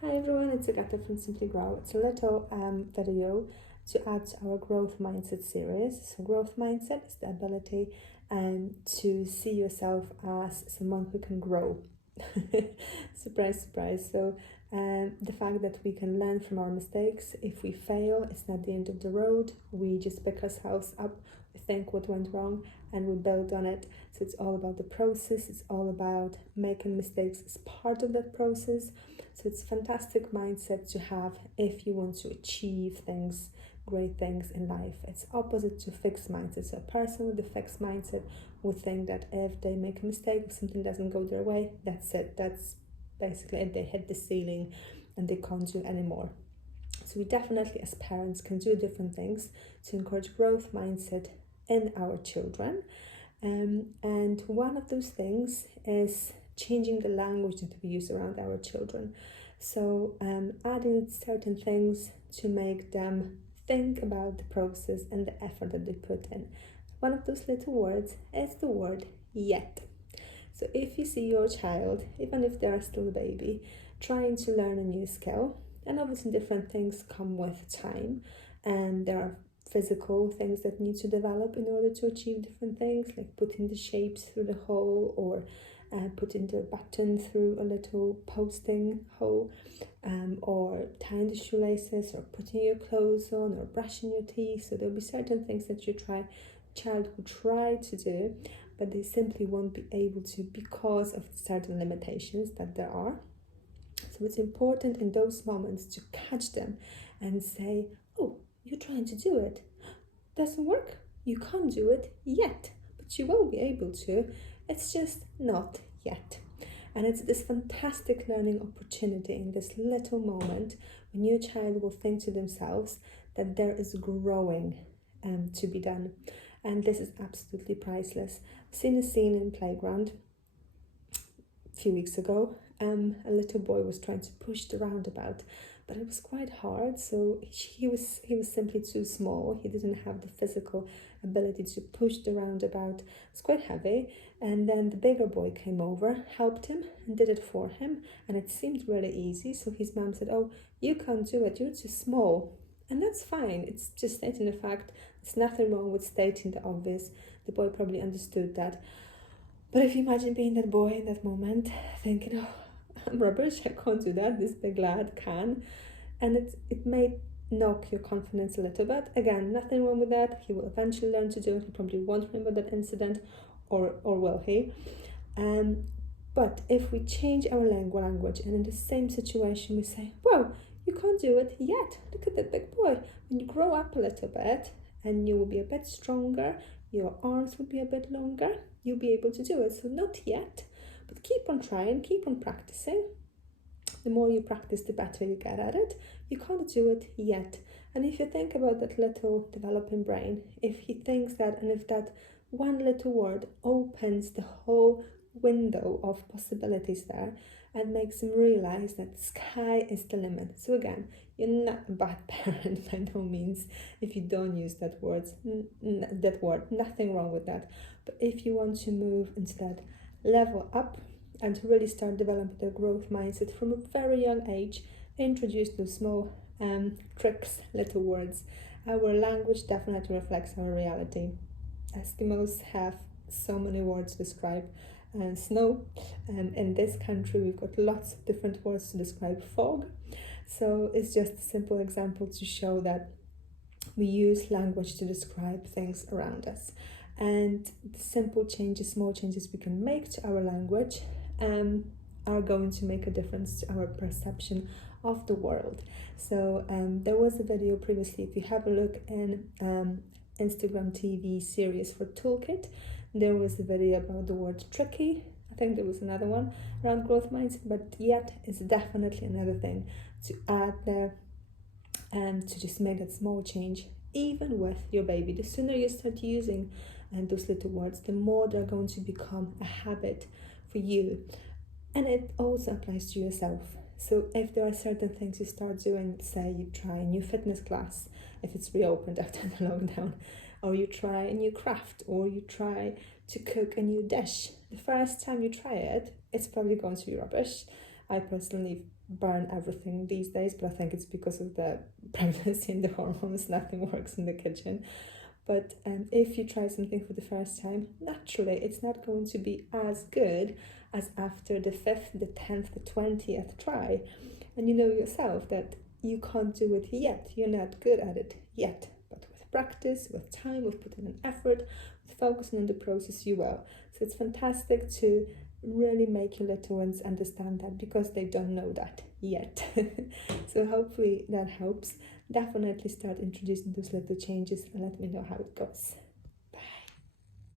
Hi everyone, it's Agata from Simply Grow. It's a little video to add to our growth mindset series. So, growth mindset is the ability to see yourself as someone who can grow. Surprise, surprise. So, the fact that we can learn from our mistakes. If we fail, it's not the end of the road. We just pick ourselves up, we think what went wrong, and we build on it. So, it's all about the process, it's all about making mistakes as part of that process. So it's a fantastic mindset to have if you want to achieve things, great things in life. It's opposite to fixed mindset. So a person with a fixed mindset would think that if they make a mistake, if something doesn't go their way, that's it. That's basically it. They hit the ceiling and they can't do anymore. So we definitely as parents can do different things to encourage growth mindset in our children. And one of those things is changing the language that we use around our children. So adding certain things to make them think about the process and the effort that they put in. One of those little words is the word yet. So if you see your child, even if they're still a baby, trying to learn a new skill, and obviously different things come with time, and there are physical things that need to develop in order to achieve different things, like putting the shapes through the hole or putting the button through a little posting hole, or tying the shoelaces or putting your clothes on or brushing your teeth. So there'll be certain things that your child will try to do, but they simply won't be able to because of certain limitations that there are. So it's important in those moments to catch them and say, oh, you're trying to do it. Doesn't work. You can't do it yet, but you will be able to. It's just not yet. And it's this fantastic learning opportunity in this little moment when your child will think to themselves that there is growing to be done. And this is absolutely priceless. I've seen a scene in playground a few weeks ago. A little boy was trying to push the roundabout, but it was quite hard. So he was simply too small. He didn't have the physical ability to push the roundabout. It's quite heavy. And then the bigger boy came over, helped him, and did it for him. And it seemed really easy. So his mom said, "Oh, you can't do it. You're too small." And that's fine. It's just stating the fact. There's nothing wrong with stating the obvious. The boy probably understood that. But if you imagine being that boy in that moment, thinking, "Oh, I'm rubbish, I can't do that, this big lad can," and it may knock your confidence a little bit. Again, nothing wrong with that. He will eventually learn to do it. He probably won't remember that incident, or will he? But if we change our language and in the same situation we say, "Well, you can't do it yet. Look at that big boy. When you grow up a little bit and you will be a bit stronger, your arms will be a bit longer, you'll be able to do it. So not yet, but keep on trying, keep on practicing. The more you practice, the better you get at it. You can't do it yet." And if you think about that little developing brain, if he thinks that, and if that one little word opens the whole window of possibilities there and makes him realize that the sky is the limit. So again, you're not a bad parent by no means if you don't use that word. Nothing wrong with that. But if you want to move into that level up and to really start developing the growth mindset from a very young age, introduce those small tricks, little words. Our language definitely reflects our reality. Eskimos have so many words to describe snow, and in this country we've got lots of different words to describe fog. So it's just a simple example to show that we use language to describe things around us, and the simple changes, small changes we can make to our language are going to make a difference to our perception of the world. So there was a video previously, if you have a look in Instagram TV series for Toolkit, there was a video about the word tricky. I think there was another one around growth mindset, but yet is definitely another thing to add there, and to just make that small change even with your baby. The sooner you start using those little words, the more they're going to become a habit for you. And it also applies to yourself. So if there are certain things you start doing, say you try a new fitness class, if it's reopened after the lockdown, or you try a new craft, or you try to cook a new dish, the first time you try it, it's probably going to be rubbish. I personally burn everything these days, but I think it's because of the pregnancy and the hormones. Nothing works in the kitchen. But if you try something for the first time, naturally it's not going to be as good as after the 5th, the 10th, the 20th try. And you know yourself that you can't do it yet. You're not good at it yet. But with practice, with time, with putting in effort, with focusing on the process, you will. So it's fantastic to really make your little ones understand that, because they don't know that yet. So hopefully that helps. Definitely start introducing those little changes and let me know how it goes.